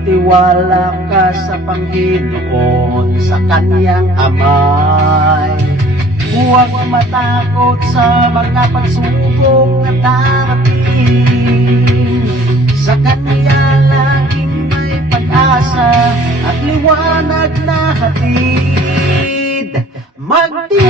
Magtiwala ka sa Panginoon, sa kanyang amay. Huwag matakot sa mga pagsubok na darating. Sa kanya laging may pag-asa at liwanag na hatid. Magtiwala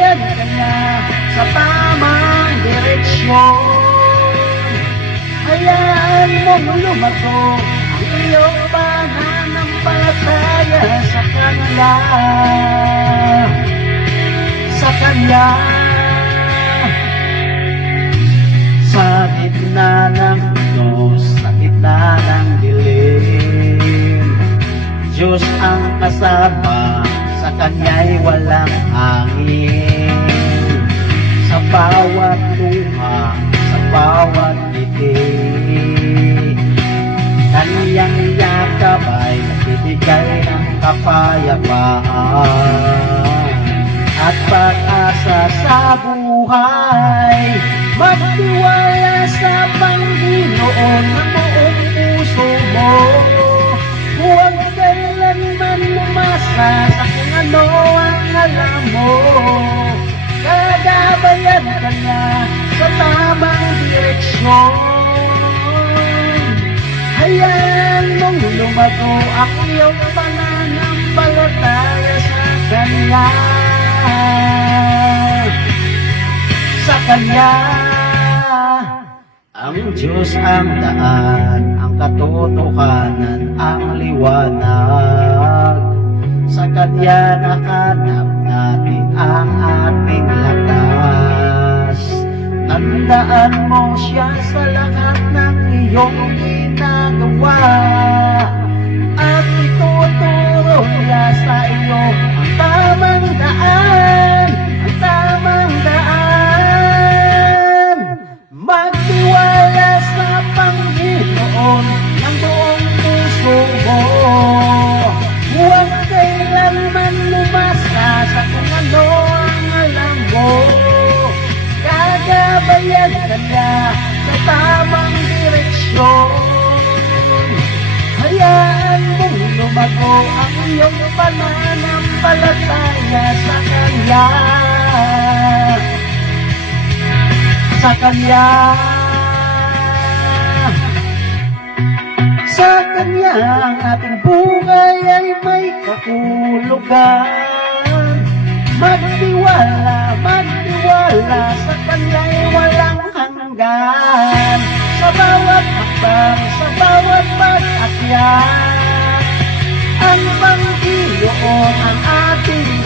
Gagabayan ka niya sa tamang direksyon. Hayaan mong lumago ang iyong pananampalataya sa Kanya. Sa Kanya. Sa gitna ng Diyos, sa gitna ng dilim. Diyos ang kasama, sa Kanya'y walang hangin. Sa bawat luha, sa bawat ngiti. Kanyang yakap ay nagbibigay ng kapayapaan at pag-asa sa buhay. Magtiwala sa Panginoon direksyon. Hayaan mong lumago ang iyong pananampalataya sa Kanya. Sa Kanya. Ang Diyos ang daan, ang katotohanan, ang liwanag. Sa Kanya nakanap natin ang Tandaan mo siya sa lahat ng iyong ginagawa. Pananampalataya sa Kanya. Sa Kanya. Sa Kanya ang ating buhay ay may kahulugan. Magtiwala, magtiwala sa Kanya'y walang hanggan. Sa bawat hakbang, sa bawat pag-akyat,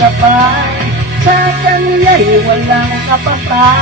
gabay. Sa Kanya'y walang kapatay.